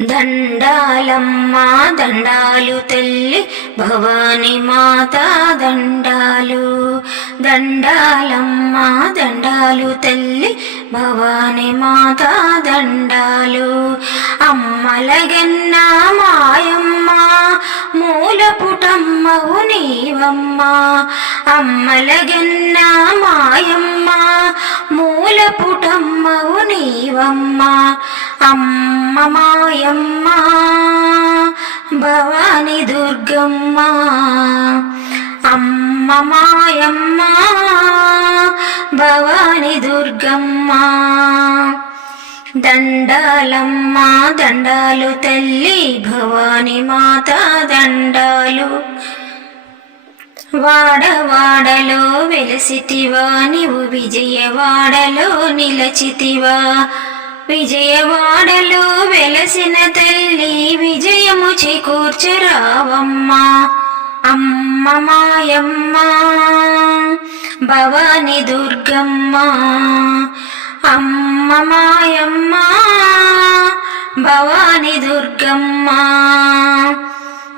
దండాలమ్మా దండాలు తల్లి భవాని మాత దండాలు. దండాలమ్మా దండాలు తల్లి భవాని మాత దండాలు. అమ్మలగన్న మాయమ్మ మూలపుటమ్మవు నీవమ్మ. అమ్మలగన్న మాయమ్మ మూలపుటమ్మవు నీవమ్మ. అమ్మ మాయమ్మ భవాని దుర్గమ్మ. అమ్మ మాయమ్మ భవాని దుర్గమ్మ. దండాలమ్మా దండాలు తల్లి భవాని మాత దండాలు. వాడవాడలో వెలసితివా నీవు విజయవాడలో నిలచితివా. విజయవాడలో వెలసిన తల్లి విజయము చేకూర్చరావమ్మా. అమ్మ మాయమ్మ భవాని దుర్గమ్మ. అమ్మ మాయమ్మ భవాని దుర్గమ్మ.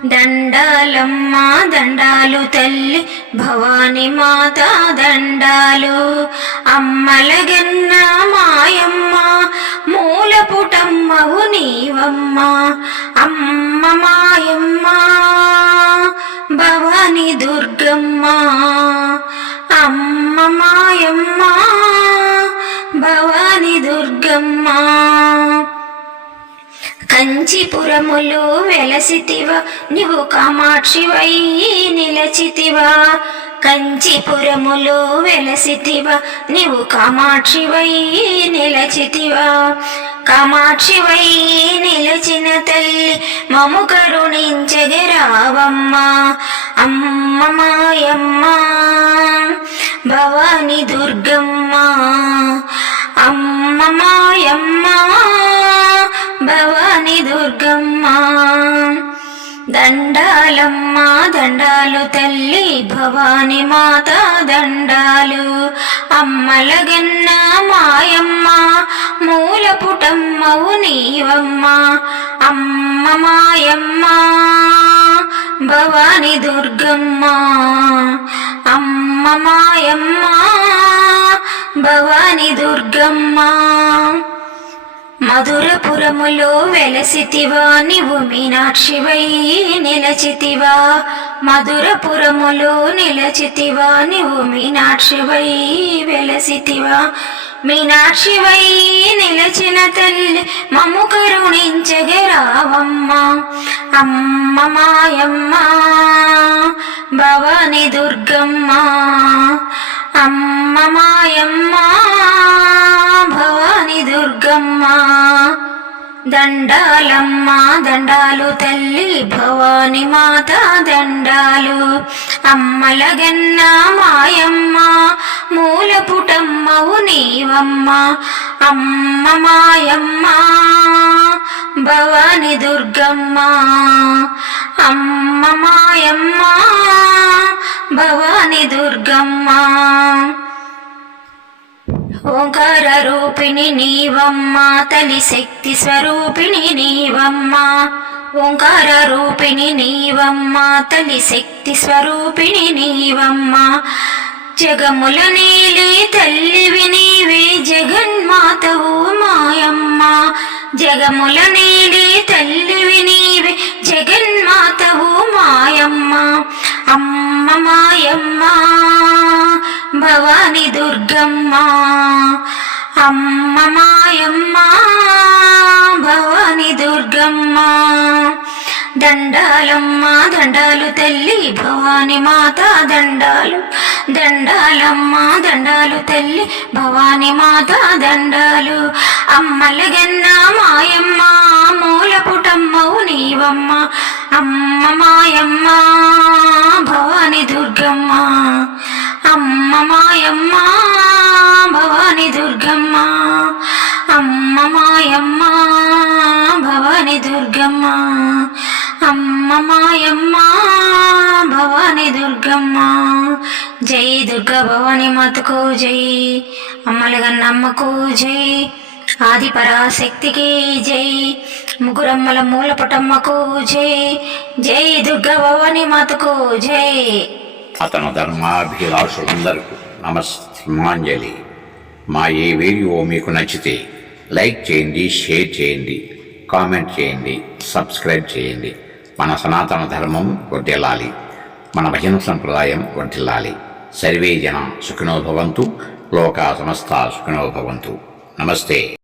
దండాలమ్మా దండాలు తల్లి భవాని మాత దండాలు. అమ్మలగన్న మాయమ్మ మూలపుటమ్మవు నీవమ్మ. అమ్మ మాయమ్మ భవాని దుర్గమ్మ. అమ్మ మాయమ్మ భవాని దుర్గమ్మ. కంచిపురములో వెలసితివా నీవు కామాక్షివై నిలచితివా. కంచిపురములో వెలసితివా నీవు కామాక్షివై నిలచితివా. కామాక్షివై నిలచిన తల్లి మము కరుణించగరావమ్మ. అమ్మ మాయమ్మ భవాని దుర్గమ్మ. అమ్మ మాయమ్మ భవాని దుర్గమ్మ. దండాలమ్మా దండాలు తల్లి భవాని మాత దండాలు. అమ్మలగన్న మాయమ్మ మూలపుటమ్మవు నీవమ్మ. అమ్మ మాయమ్మ భవాని దుర్గమ్మ. అమ్మ మాయమ్మ భవాని దుర్గమ్మ. మధురపురములో వెలసితివా నీవు మీనాక్షివై నిలచితివా. మధురపురములో నిలచితివా నీవు మీనాక్షివై వెలసితివా. మీనాక్షివై నిలచిన తల్లి మము కరుణించగరావమ్మ. అమ్మ మాయమ్మ భవాని దుర్గమ్మ. అమ్మ మాయమ్మ భవాని దుర్గమ్మ. దండాలమ్మా దండాలు తల్లి భవాని మాత దండాలు. అమ్మలగన్న మాయమ్మ మూలపుటమ్మవు నీవమ్మ. అమ్మ మాయమ్మ భవాని దుర్గమ్మ. అమ్మ మాయమ్మ భవాని దుర్గమ్మ. ఓంకార రూపిణి నీవమ్మ తల్లి శక్తి స్వరూపిణి నీవమ్మ. ఓంకార రూపిణి నీవమ్మ తల్లి శక్తి స్వరూపిణి నీవమ్మ. జగముల నీలి తల్లివి నీవే జగన్మాతవు మాయమ్మ. జగముల నీలి తల్లివి నీవే జగన్మాతవు మాయమ్మ. అమ్మ మాయమ్మ భవాని దుర్గమ్మ. అమ్మ మాయమ్మ భవాని దుర్గమ్మ. దండాలమ్మా దండాలు తల్లి భవాని మాత దండాలు. దండాలమ్మా దండాలు తల్లి భవాని మాత దండాలు. అమ్మలగన్న మాయమ్మ మూలపుటమ్మవు నీవమ్మ. అమ్మ మాయమ్మ భవాని దుర్గమ్మ. అమ్మ మాయమ్మ భవాని దుర్గమ్మ. అమ్మ మాయమ్మ భవాని దుర్గమ్మ. అమ్మ మాయమ్మ భవాని దుర్గమ్మ. జై దుర్గా భవాని మాతకు జై. అమ్మలగన్న అమ్మకు జై. ఆది పరాశక్తికి జై, ముగురమ్మల మూలపటమ్మకు జై, జై దుర్గా భవాని మాతకు జై. అతను ధర్మాభిలాషులందరికీ నమస్మాంజలి. మా ఈ వీడియో మీకు నచ్చితే లైక్ చేయండి, షేర్ చేయండి, కామెంట్ చేయండి, సబ్స్క్రైబ్ చేయండి. మన సనాతన ధర్మం వర్ధిల్లాలి, మన భజన సంప్రదాయం వర్ధిల్లాలి. సర్వే జన సుఖినో భవంతు, లోకా సమస్తా సుఖినో భవంతు. నమస్తే.